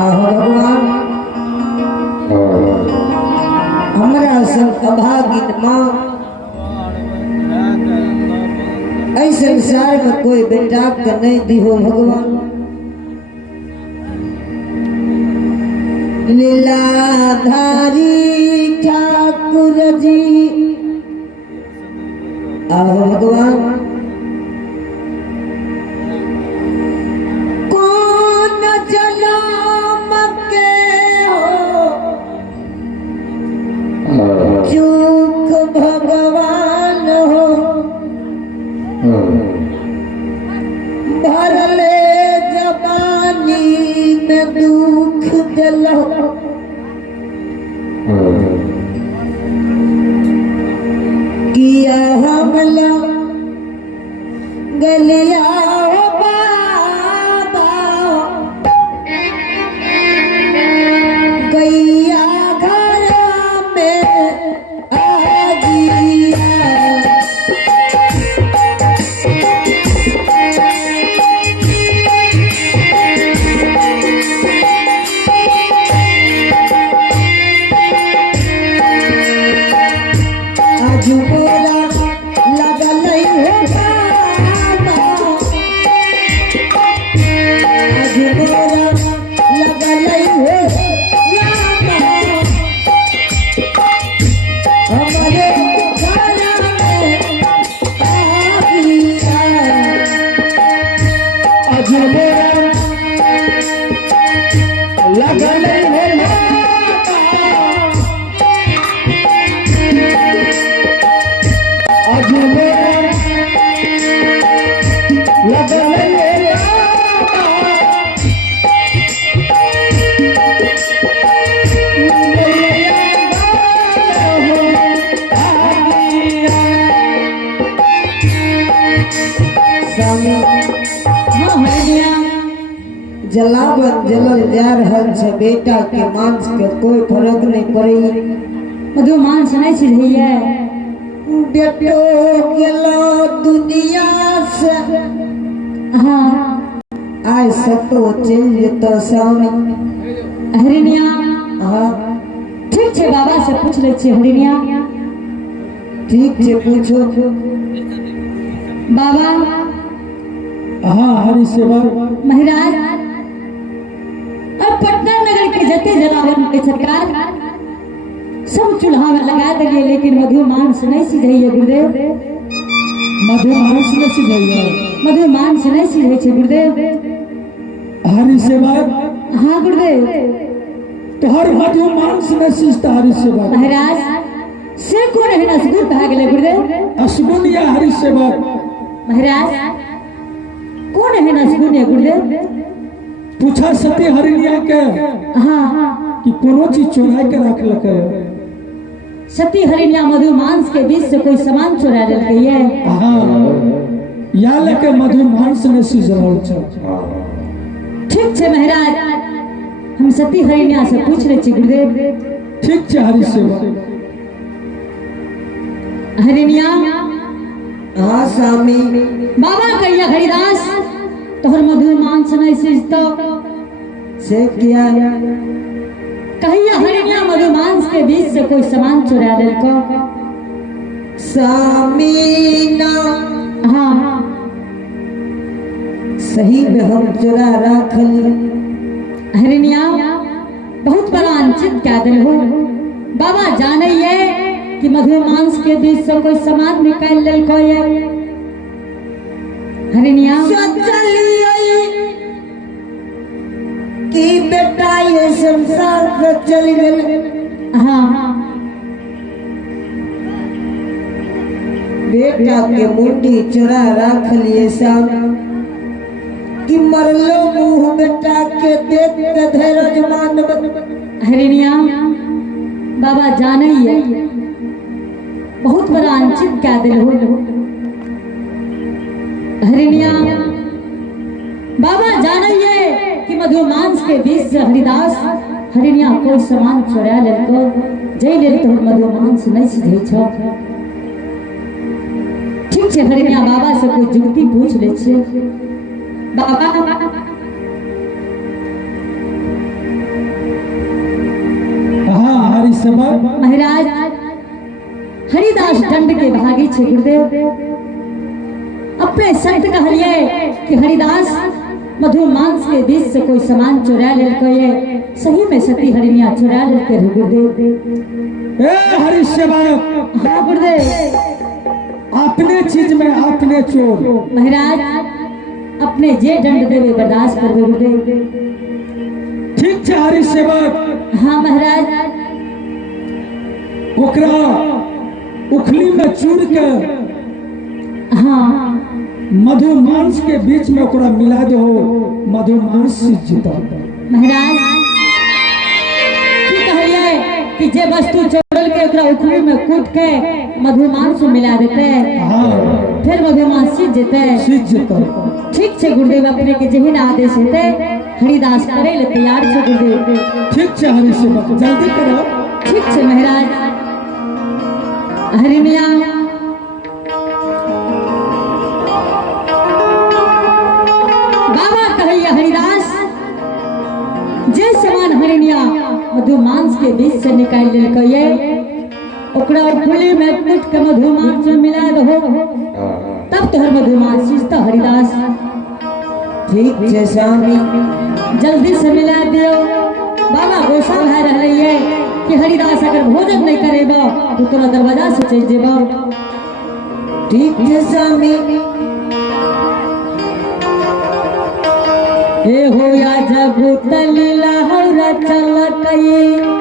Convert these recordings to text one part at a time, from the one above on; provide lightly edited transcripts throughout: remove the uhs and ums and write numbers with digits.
भगवान हमारा सब अभागित माँ ऐसे संसार में कोई बेटा का नहीं दी हो भगवान। लीलाधारी ठाकुर जी आओ भगवान। कौन जन्म के हो चूक भगवान हो भरले जवानी में दुख दिलो किया हमला गलिया बाबा गैया घर में आ गया। जलावन जलल जा रहल छे बेटा के मांस के कोई फर्क नहीं पड़ी। मधु मांस नहीं छिड़िए बेटो गेलो दुनिया से हाँ आय सतो चल जेतो स्वामी। हरिनिया हाँ ठीक छे बाबा से पूछ ले छे। हरिनिया ठीक छे पूछो बाबा। हाँ हरि सेवा महाराज और पटना नगर के जते जलावन के सरकार सब चूल्हा में लगा दिए लेकिन मधु मांस नहीं सिझाइए गुरुदेव। मधु मांस न सिझाइए मधु मांस नहीं सिझाई छे गुरुदेव। हरि सेवा हाँ गुरुदेव तोहर मधु मांस न सिझता हरि सेवा। महाराज से कौन है नसगुर भाग ले गुरुदेव। असगुन या हरि सेवा महाराज कौन है नसगुन या गुरुदेव। पूछा सती हरिनिया के हाँ कि कोनो चीज चुरा के रख लके। सती हरिनिया मधु मांस के बीच से कोई सामान चुरा लेलकै है। हाँ या लेके मधु मांस न सिझल छ। ठीक छे महाराज हम सती हरिनिया से पूछ ले छी गुरुदेव। ठीक छे हरि सेवा। हरिनिया हाँ स्वामी। बाबा कहिया हरिदास तोहर मधु मांस नहीं सिझतो से किया कहिया हरिनिया मधु मांस के बीच से कोई सामान चुरा लेलको। स्वामी ना हाँ सही में हम चुरा रखली। हरिनिया बहुत बड़ा अंचित क्या दिल हो। बाबा जाने ये कि मधु मांस के बीच से कोई सामान निकाल लेलको ये। हरिनिया कि बेटा ये संसार से चल गए। हाँ बेटा के मुंडी चुरा रख लिए श्याम कि मरलो मुंह बेटा के देख के धैर्य मान। हरिनिया बाबा जाने ये बहुत बड़ा अंचित क्या दिल हो। हरिनिया बाबा जानिए कि मधु मांस के बीच से हरिदास हरिनिया कोई सामान चुरा लेलको जय ले तो मधु मांस नहीं सिझै छ। ठीक छे हरिनिया बाबा से कोई जुक्ति पूछ ले छे। बाबा सेवा महाराज हरिदास दंड के भागी छे गुरुदेव। अपने संत कहलिए कि हरिदास मधुर मांस के बीच से कोई सामान चुरा लेलको ये सही में सती हरिणिया चुरा लेलके रे गुरुदेव। ए हरि सेवा हाँ गुरुदेव। अपने चीज में अपने चोर। महाराज अपने जे दंड देवे बर्दाश्त करबे गुरुदेव। ठीक छे हरि सेवक। हाँ महाराज। ओकरा उखली में चूर के हाँ मधु मांस के बीच में ओकरा मिला दो, मधु मांस सिद्ध जीता। महाराज की कहलिए कि जे वस्तु चोरल के ओकरा उखली में कूट के मधु मांस में मिला देते हाँ फिर मधु मांस सिद्ध जेते। सिद्ध जीता। ठीक छे गुरुदेव। अपने के जहिन आदेश हेते हरिदास करे ले तैयार छे गुरुदेव। ठीक छे हरि सेवक जल्दी करो। ठीक छे महाराज। हरिणिया बाबा कहिए हरिदास जे समान हरिणिया मधु मांस के बीच से निकाल लेलको ये ओकरा उखली में कूट के मधु मांस में मिला दहो तब तोहर मधु मांस सिद्ध। हरिदास ठीक छे स्वामी। जल्दी से मिला दियो। बाबा गोसा भा रही है कि हरिदास अगर भोजन नहीं करेगा तो तोरा दरवाजा से चल जेबा। ठीक छे स्वामी। हे होया जब तलीला हौरा चलतई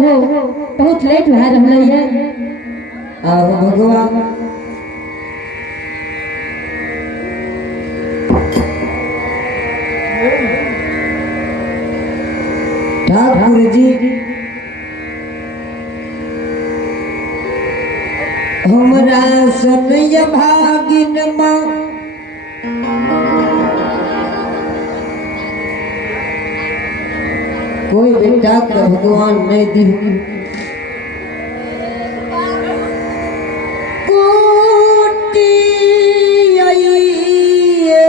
माधो बहुत लेट भए रहलै है। आहो भगवान ठाकुर जी हमरा सनय भागिन माँ कोई बेटा के भगवान नहीं दी कोटी आइए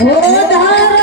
ओ धारा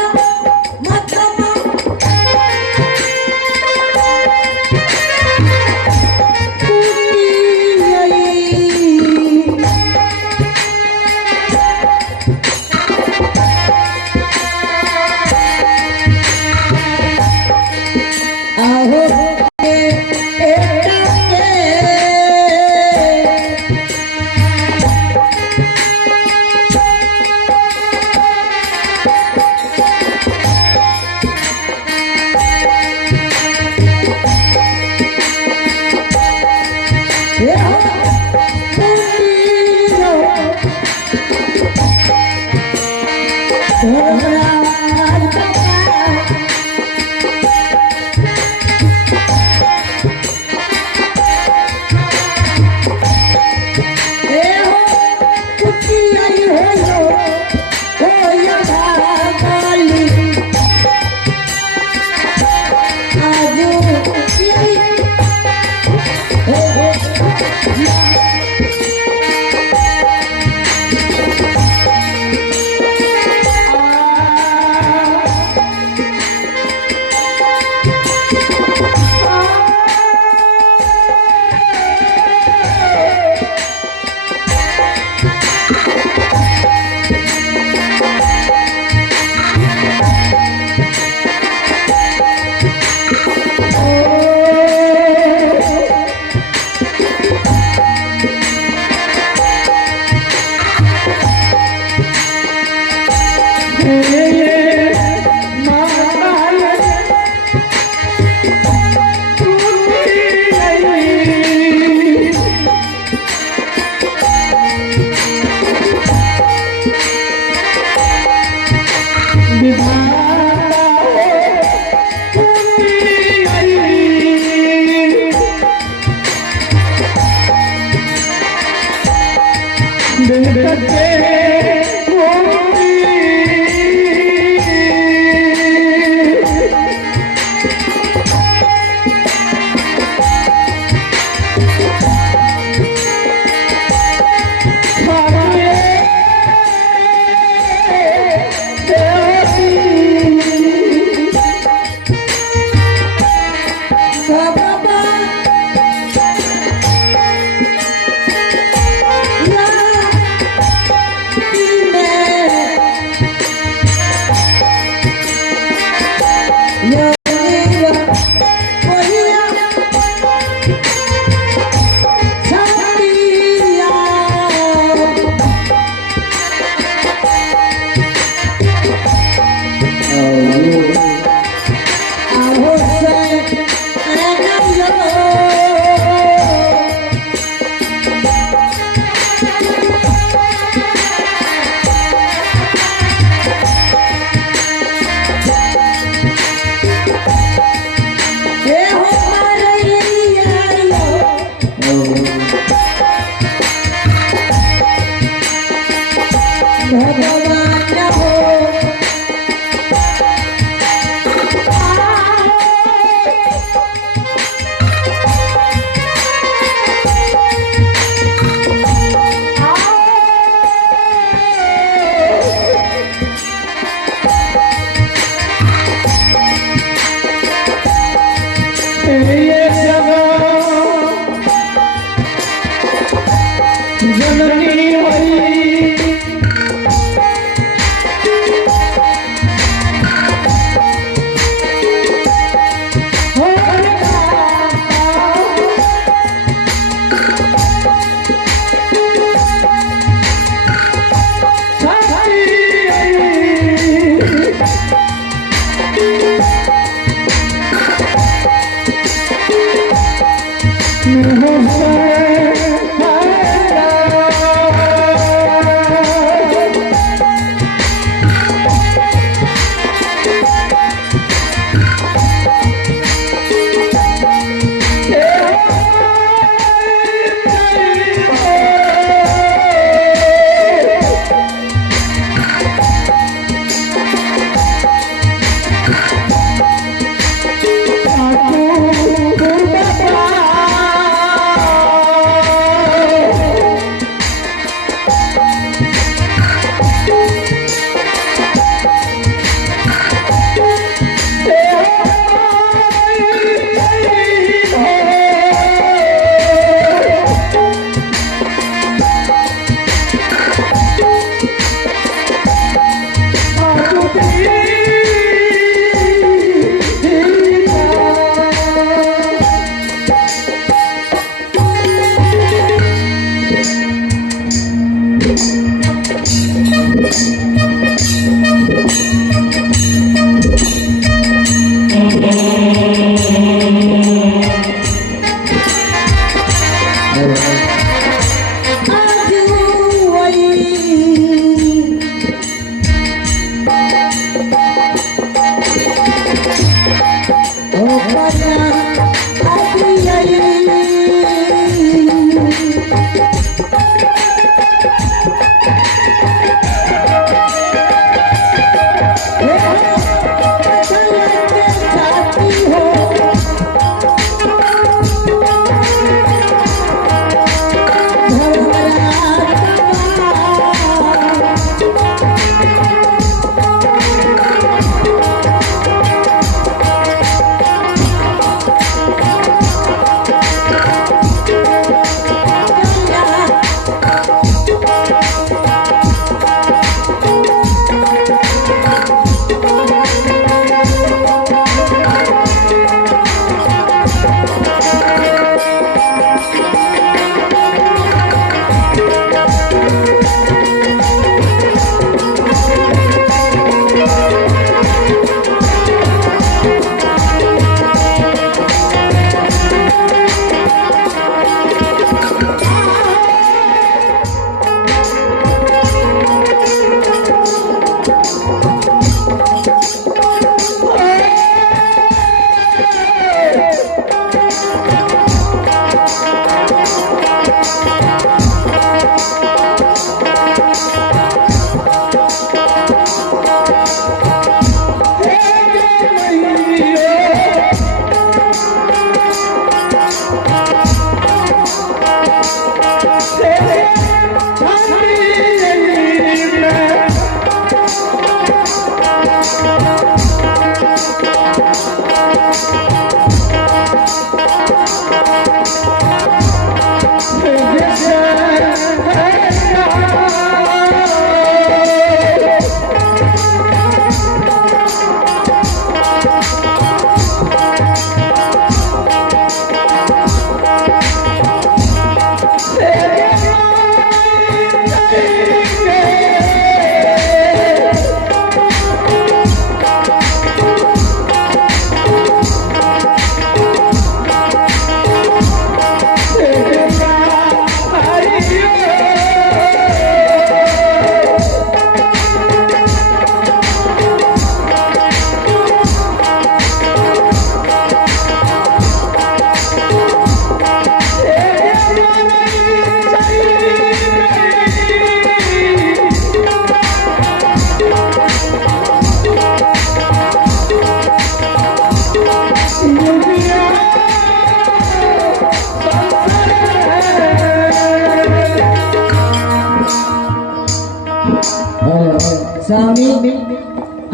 स्वामी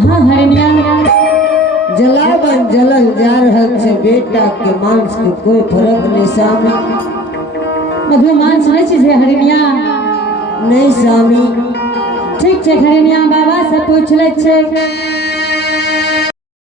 हाँ हरनिया जलावन जलल जा रहल छै बेटा के मांस के कोई फर्क नहीं स्वामी। मधु मांस नहीं चीज है हरनिया नहीं स्वामी। ठीक छै हरनिया बाबा से पूछ ले छै